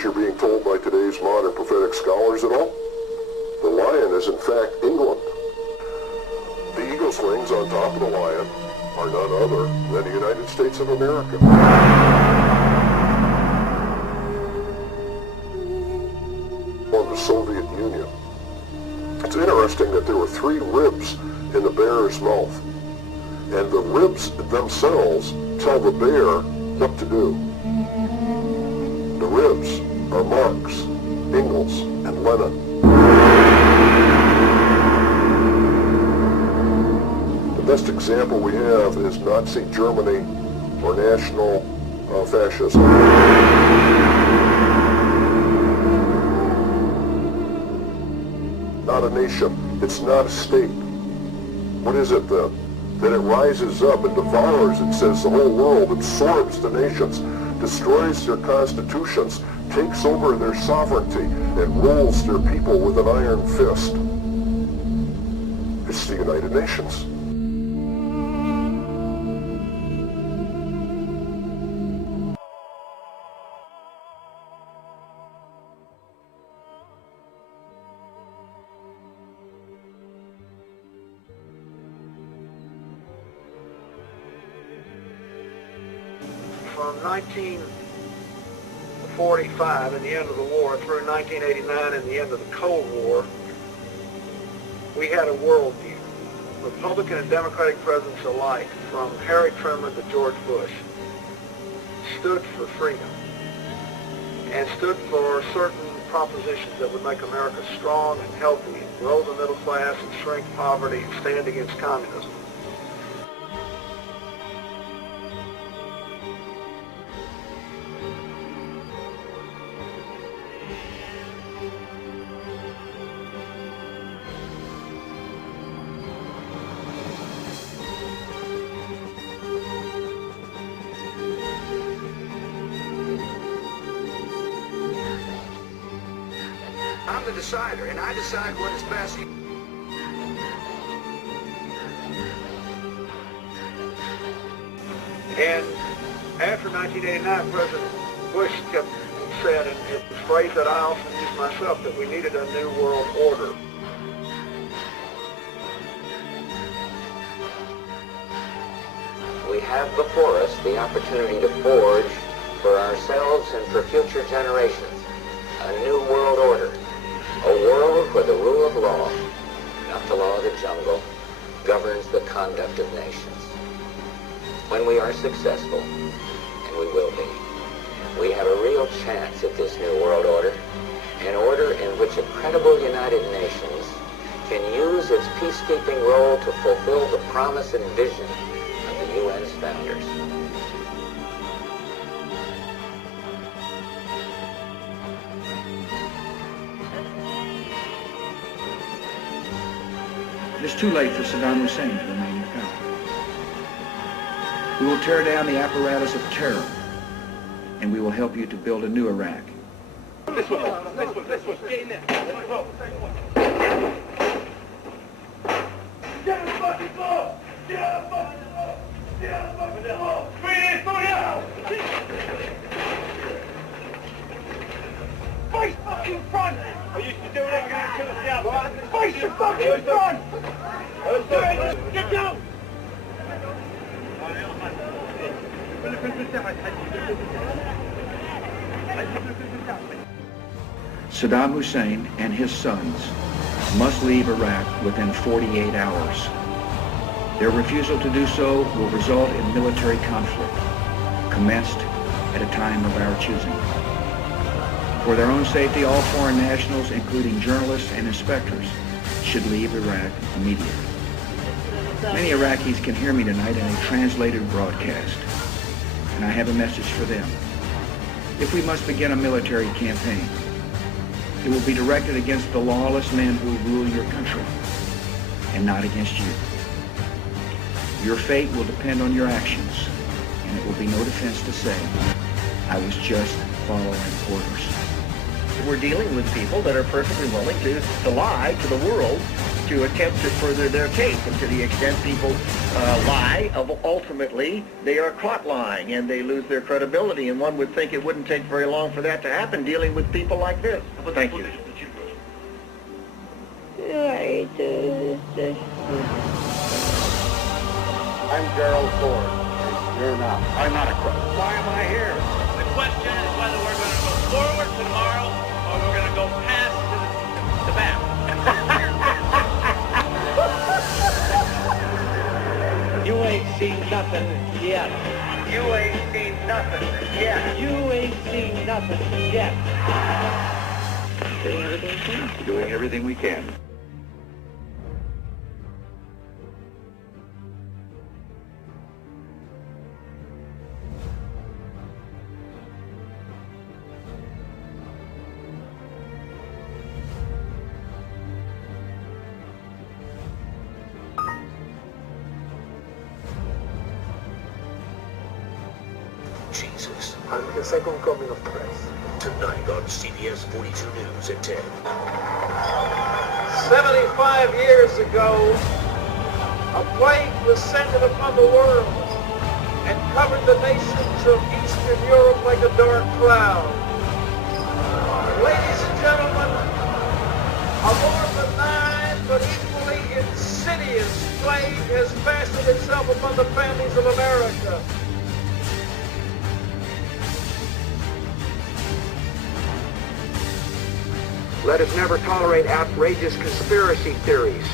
as you're being told by today's modern prophetic scholars at all? The lion is in fact England. The eagle's wings on top of the lion are none other than the United States of America. Or the Soviet Union. It's interesting that there were 3 ribs in the bear's mouth, and the ribs themselves tell the bear what to do. The ribs are Marx, Engels, and Lenin. The best example we have is Nazi Germany or national fascism. Not a nation. It's not a state. What is it then? That it rises up and devours, it says, the whole world, absorbs the nations, destroys their constitutions, takes over their sovereignty, and rules their people with an iron fist. It's the United Nations. From 1945 and the end of the war through 1989 and the end of the Cold War, we had a worldview. Republican and Democratic presidents alike, from Harry Truman to George Bush, stood for freedom and stood for certain propositions that would make America strong and healthy and grow the middle class and shrink poverty and stand against communism. I'm the decider, and I decide what is best. And after 1989, President Bush said, and it's a phrase that I often use myself, that we needed a new world order. We have before us the opportunity to forge for ourselves and for future generations a new world order. A world where the rule of law, not the law of the jungle, governs the conduct of nations. When we are successful, and we will be, we have a real chance at this new world order, an order in which a credible United Nations can use its peacekeeping role to fulfill the promise and vision of the UN's founders. It is too late for Saddam Hussein to remain in power. We will tear down the apparatus of terror, and we will help you to build a new Iraq. This one. Get in there. Let's go. Get on the fucking floor! Get on the fucking floor! Get on the fucking floor! Bring it in, out! Face fucking front! I used to do it every day until it's out. Face the fucking front! Get down! Saddam Hussein and his sons must leave Iraq within 48 hours. Their refusal to do so will result in military conflict, commenced at a time of our choosing. For their own safety, all foreign nationals, including journalists and inspectors, should leave Iraq immediately. Many Iraqis can hear me tonight in a translated broadcast, and I have a message for them. If we must begin a military campaign, it will be directed against the lawless men who rule your country, and not against you. Your fate will depend on your actions, and it will be no defense to say, I was just following orders. We're dealing with people that are perfectly willing to lie to the world to attempt to further their case. And to the extent people lie, ultimately they are caught lying and they lose their credibility. And one would think it wouldn't take very long for that to happen dealing with people like this. Thank you. I'm Gerald Ford. You're not. I'm not a crook. Why am I here? The question is whether we're going to go forward tomorrow or we're going to go past the back. You ain't seen nothing yet. You ain't seen nothing yet. You ain't seen nothing yet. Doing everything we can. Jesus. I'm the second coming of Christ. Tonight on CBS 42 News at 10. 75 years ago, a plague descended upon the world and covered the nations of Eastern Europe like a dark cloud. Ladies and gentlemen, a more benign but equally insidious plague has fastened itself upon the families of America. Let us never tolerate outrageous conspiracy theories.